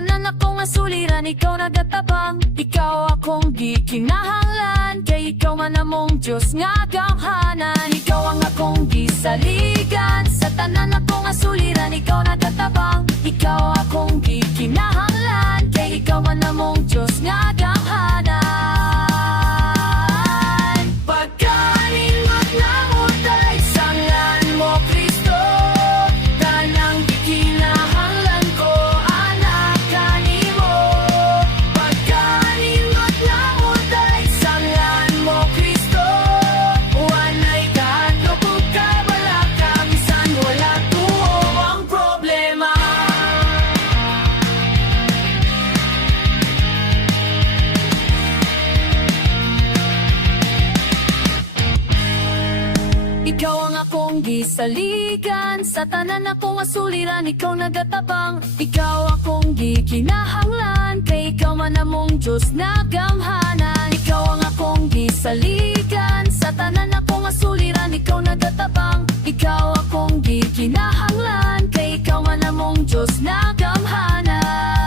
tanan akong asuliran, ikaw nagatabang. Ikaw akong gikinahanglan, kay ikaw man among Diyos nga gamhanan. Ikaw ang akong gisaligan, sa tanan akong asuliran, ikaw nagatabang. Ikaw akong gikinahanglan, kay ikaw man among Diyos nga gamhanan. Pagkalimot ng utay, sangan mo Kristo, tanang gikinahanglan ko, anak kanimo. Pagkalimot ng utay, sangan mo Kristo, wanay kahadlok ug kabala ka, bisan wala tuo ang problema. Ikaw ang akong gisaligan, sa tanan akong asuliran, ikaw nagatabang. Ikaw akong gikinahanglan, kay ikaw man among Diyos na gamhanan. Ikaw ang akong gisaligan, sa tanan akong asuliran, ikaw nagatabang. Ikaw akong gikinahanglan, kay ikaw man among Diyos na gamhanan.